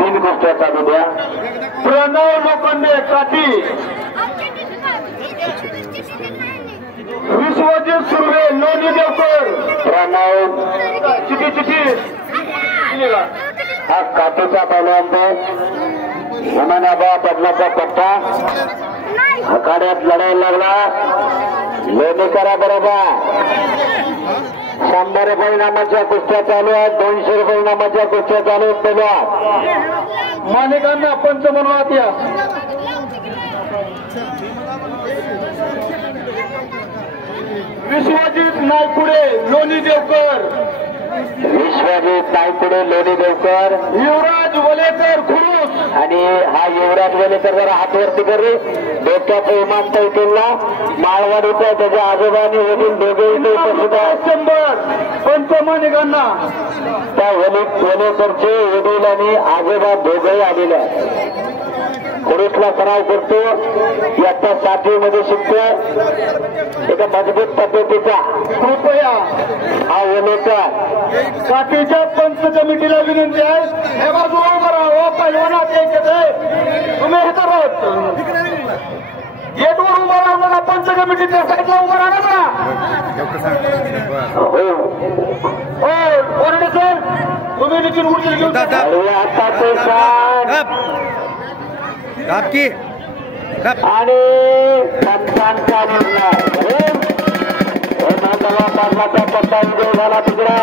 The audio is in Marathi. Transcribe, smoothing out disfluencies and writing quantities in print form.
3 कुस्त्या चालू द्या। प्रणव लोखंडे काठी, विश्वजित सुर्वे लोणी देवकर, प्रणव चिठी हा काठीचा पहिलवान उस्मानाबाद बदलाचा पट्टा आखाड्यात लढायला लागला। लोणीकरा बरोबर 100 रुपये इनामाच्या कुस्त्या चालू आहेत, 200 रुपये इनामाच्या कुस्त्या चालू आहेत। पहिल्या मालिकांना पंच म्हणूयात या। विश्वजित नायकुडे लोणी देवकर, विश्वजित नायकुडे लोणी देवकर, युवराज वलेकर खुरूस आणि हा युवराज वलेकर जरा हातवरती करे डोक्याचा विमानतळ किल्ला माळवाडीचा त्याच्या आजोबांनी वडील दोघे इथे उपस्थित आहेत। 100 पंच मालिकांना त्या वलेकरचे वडील आणि आजोबा दोघेही आलेले आहेत। खुरूसला सराव करतो, इयत्ता 7वी मध्ये शिकतोय, एका मजबूत पद्धतीचा। कृपया हा वलेकर काठीच्या पंच कमिटीला विनंती आहे, हे बाजूला उभं राहा पहिलवानात यायचे तुम्ही हे तर गेटवर उभं राहू नका, पंच कमिटीच्या साईडला उभं राहा ना। हो कोरडे सर तुम्ही नितीन गुडचे घेऊन आता ते आणि संतांचा निर्णय पट्टा विजय झाला तिकडा।